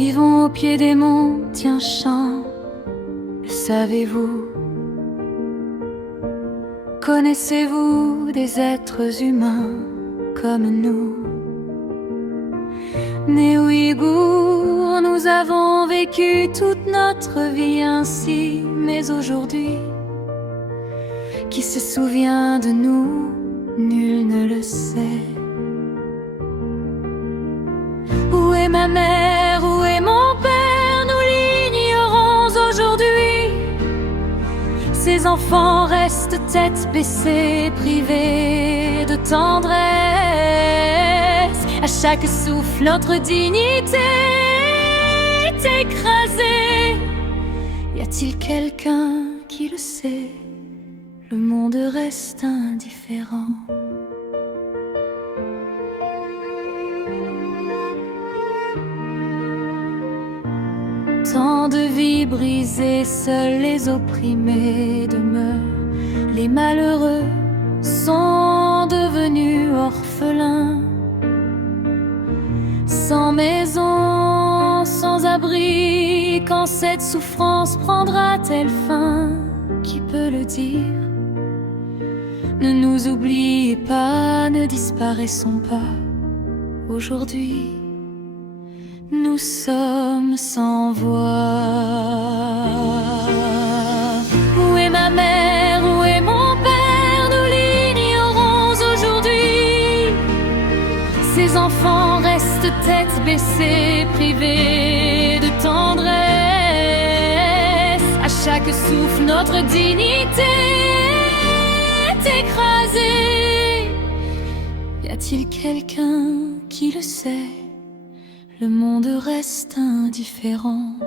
vivons au pied des montagnes champs, le savez-vous? Connaissez-vous des êtres humains comme nous? Nés Ouïghours, nous avons vécu toute notre vie ainsi, mais aujourd'hui, qui se souvient de nous? Nul ne le sait. Où est ma mère, où est mon père? Nous l'ignorons aujourd'hui. Ces enfants restent tête baissée, privés de tendresse. À chaque souffle, notre dignité est écrasée. Y a-t-il quelqu'un qui le sait? Le monde reste indifférent. Tant de vies brisées, seuls les opprimés demeurent. Les malheureux sont devenus orphelins, sans maison, sans abri. Quand cette souffrance prendra-t-elle fin? Qui peut le dire? Ne nous oubliez pas, ne disparaissons pas. Aujourd'hui, nous sommes sans voix. Où est ma mère, où est mon père? Nous l'ignorons aujourd'hui. Ces enfants restent tête baissée, privés de tendresse. À chaque souffle, notre dignité est écrasée. Y a-t-il quelqu'un qui le sait? Le monde reste indifférent.